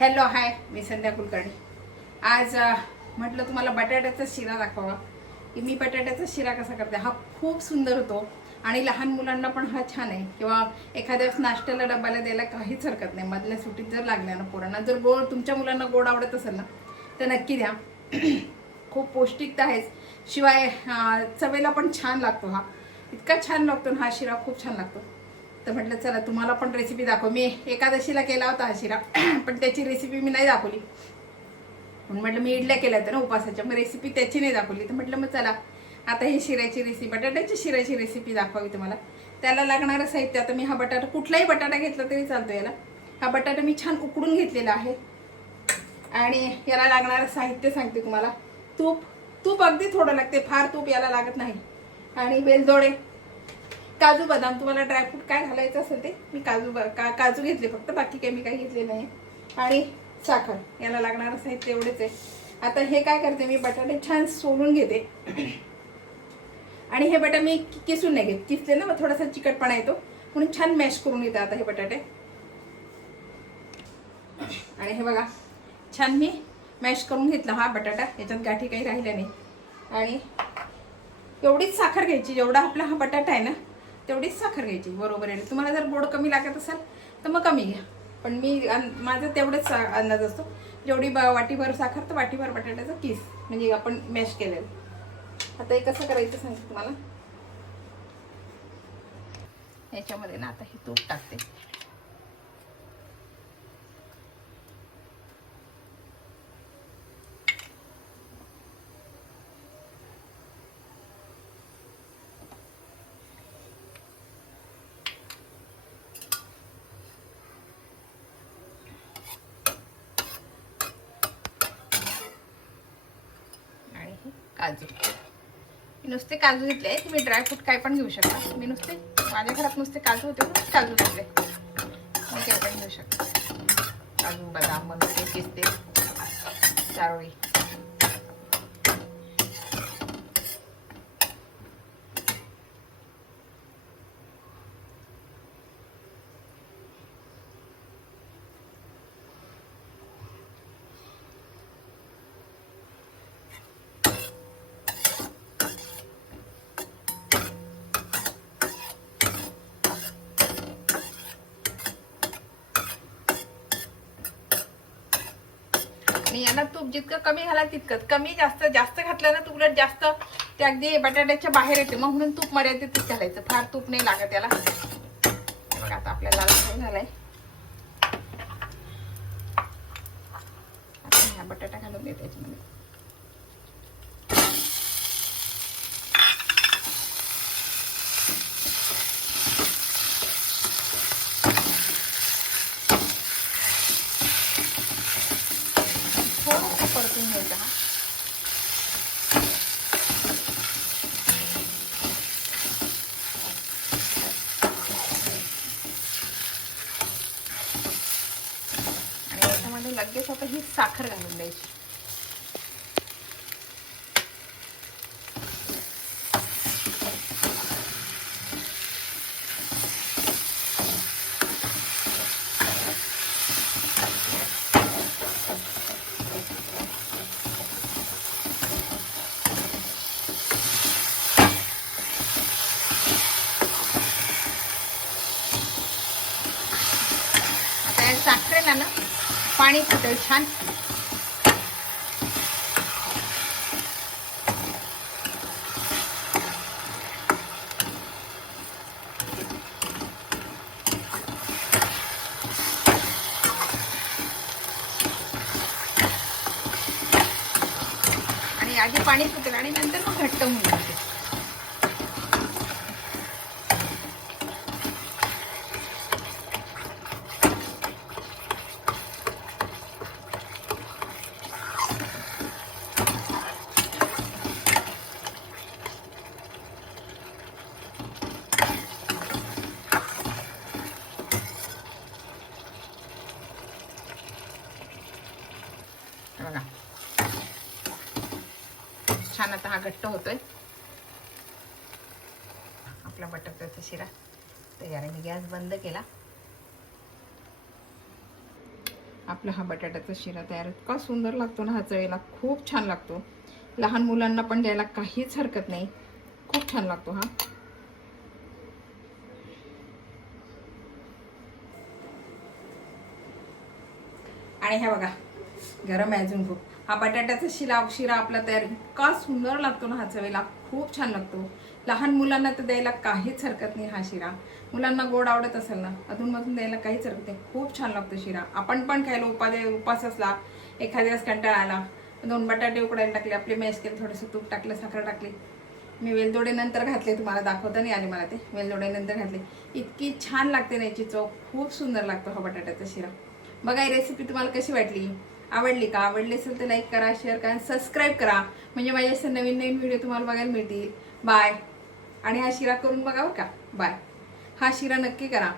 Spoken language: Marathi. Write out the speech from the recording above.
हॅलो हाय, मी संध्या कुलकर्णी. आज म्हटलं तुम्हाला बटाट्याचा शिरा दाखवा की मी बटाट्याचा शिरा कसा करते. हा खूप सुंदर होतो आणि लहान मुलांना पण हा छान आहे, किंवा एखाद्या वेळेस नाश्त्याला डब्याला द्यायला काहीच हरकत नाही. मधल्या सुट्टीत जर लागल्या ना पोरांना, जर गोड तुमच्या मुलांना गोड आवडत असेल ना तर नक्की द्या. खूप पौष्टिकता आहेच, शिवाय चवेला पण छान लागतो. हा इतका छान लागतो ना, हा शिरा खूप छान लागतो. तर म्हटलं चला तुम्हाला पण रेसिपी दाखव. मी एकादशीला केला होता हा शिरा पण त्याची रेसिपी मी नाही दाखवली. म्हणून म्हटलं मी इडल्या केल्या होत्या ना उपासाच्या, मग रेसिपी त्याची नाही दाखवली. तर म्हटलं मग चला आता ही शिऱ्याची रेसिपी, बटाट्याची शिऱ्याची रेसिपी दाखवावी तुम्हाला. त्याला लागणारं साहित्य, आता मी हा बटाटा, कुठलाही बटाटा घेतला तरी चालतो याला. हा बटाटा मी छान उकडून घेतलेला आहे. आणि याला लागणारं साहित्य सांगते तुम्हाला. तूप, तूप अगदी थोडं लागते, फार तूप याला लागत नाही. आणि वेलदोडे, काजू बदाम, तुम्हाला ड्रायफ्रूट काय घालायचं असेल ते. मी काजू घेतले फक्त, बाकी काही मी काही घेतले नाही. आणि साखर, याला लागणारं साहित्य एवढेच आहे. आता हे काय करते, मी बटाटे छान सोलून घेते. आणि हे बटाटे मी किसून नाही घेत, किसले ना मग थोडासा चिकटपणा येतो, म्हणून छान मॅश करून घेते आता हे बटाटे. आणि हे बघा छान मी मॅश करून घेतला हा बटाटा, याच्यात गाठी काही राहिल्या नाही. आणि एवढीच साखर घ्यायची, जेवढा आपला हा बटाटा आहे ना तेवढीच साखर घ्यायची, बरोबर आहे. तुम्हाला जर गोड कमी लागत असेल तर मग कमी घ्या, पण मी माझं तेवढेच अंदाज असतो. जेवढी वाटीभर साखर तर वाटीभर बटाट्याचा किस, म्हणजे आपण मॅश केलेलं. आता हे कसं करायचं सांगते तुम्हाला. याच्यामध्ये ना आता हे तूप टाकते. आणि हे काजू, नुसते काजू घेतले आहेत. तुम्ही ड्रायफ्रूट काय पण घेऊ शकता. मी नुसते, माझ्या घरात नुसते काजू होते म्हणून काजू घेतले. मी काय पण घेऊ शकता, काजू बदाम वगैरे किसते चारोळी. आणि याला तूप जितकं कमी घाला तितकंच, कमी जास्त जास्त घातलं ना तूप उलट जास्त ते अगदी बटाट्याच्या बाहेर येते, मग म्हणून तूप मर्यादितच घालायचं, फार तूप नाही लागत याला. बघा आता आपल्याला लाल झालाय. आता हा बटाटा घालून देते याच्यामध्ये. थोडंसं परतून घ्यायचं हा. आणि याच्यामध्ये लगेच आता ही साखर घालून द्यायची. साखरेला ना पाणी फुटेल छान. आणि आधी पाणी फुटेल आणि नंतर मग घट्ट होऊन जाते. बघा छान आता हा घट्ट होतोय आपला बटाट्याचा शिरा तयार आहे. मी गॅस बंद केला. आपला हा बटाट्याचा शिरा तयार. इतका सुंदर लागतो ना हा चवीला, खूप छान लागतो. लहान मुलांना पण द्यायला काहीच हरकत नाही, खूप छान लागतो हा. आणि हे बघा गरम आहे अजून खूप. हा बटाट्याचा शिरा आपला तयार. इतका सुंदर लागतो ना हा चवीला, खूप छान लागतो. लहान मुलांना तर द्यायला काहीच हरकत नाही हा शिरा. मुलांना गोड आवडत असेल ना, अधूनमधून द्यायला काहीच हरकत नाही, खूप छान लागतो शिरा. आपण पण खायला उपास असला, एखाद्या दिवस कंटाळा आला, 2 बटाटे उकडायला टाकले, आपले मॅश केले, थोडंसं तूप टाकलं, साखर टाकली. मी वेलदोडे नंतर घातले, तुम्हाला दाखवता नाही आले मला ते. वेलदोडे नंतर घातले, इतकी छान लागते ना याची चव, खूप सुंदर लागतो हा बटाट्याचा शिरा. बघा ही रेसिपी तुम्हाला कशी वाटली, आवडली का? आवडली असेल तर लाईक करा, शेअर करा, सबस्क्राईब करा, म्हणजे माझे असे नवीन नवीन व्हिडिओ तुम्हाला बघायला मिळतील. बाय. आणि हा शिरा करून बघा बरं का. बाय. हा शिरा नक्की करा.